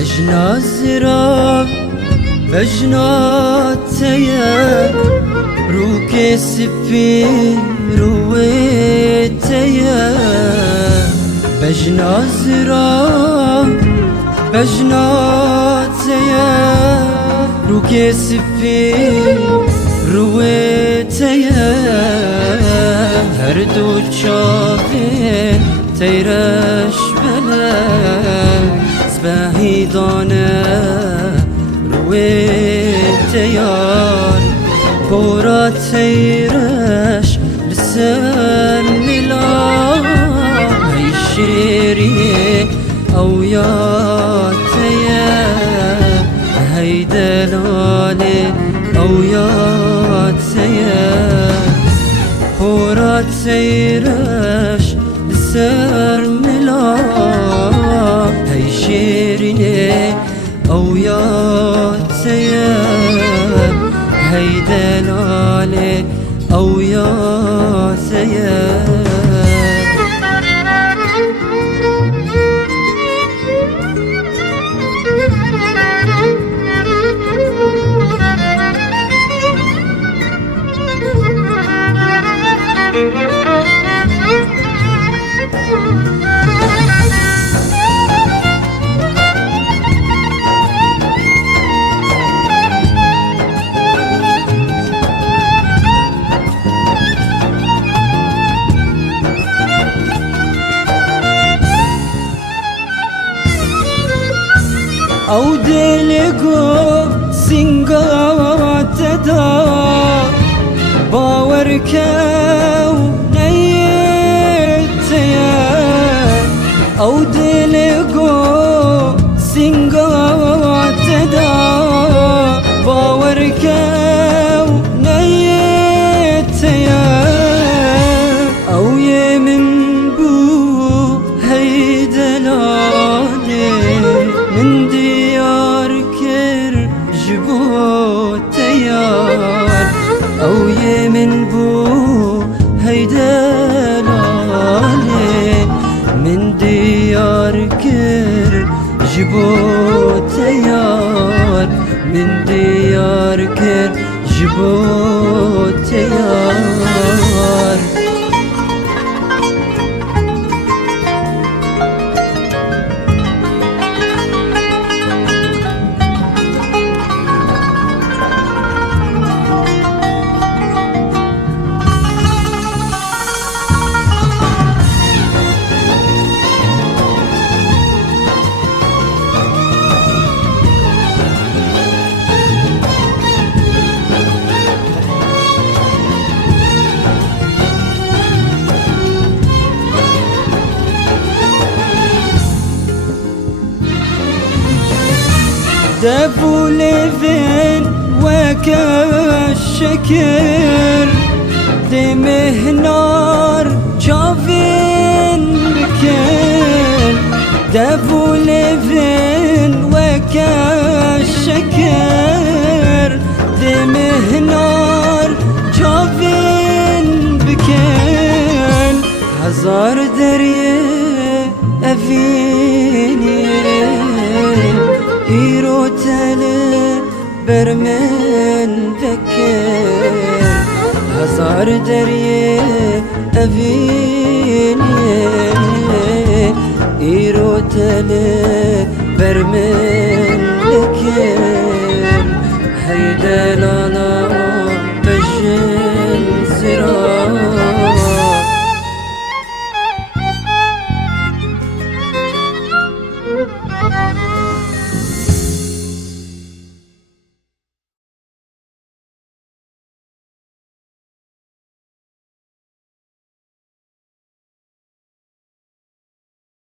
بجنا الزراب بجنا تيا روكي سفي رويتيا بجنا الزراب بجنا تيا روكي سفي رويتيا هردو تشافين تيرش بلك زباهي دانا رويتيار بورا تيرش لسان ملا هاي شيري او يا تيا هاي دلالي او يا تيا بورا تيرش لسان ملا هاي شيري او يا تيا هاي دلالي او يا تيا او دلقو سنقات دا باوركاو نيتيا او دلقو سنقات دا باوركاو نيتيا او يمن بو هيدلاني من ديار كر جبو تيار او يمن بو هيدلاني من ديار كر جبو تيار من ديار كر جبو تيار دفو لفين وكالشكر دمه نار شافين بكل دفو لفين وكالشكر دمه نار شافين بكل هزار دريه أفيني إيرو تالي برمن ذكر هزار دريه أفيني إيرو تالي برمن ذكر هيدا لالا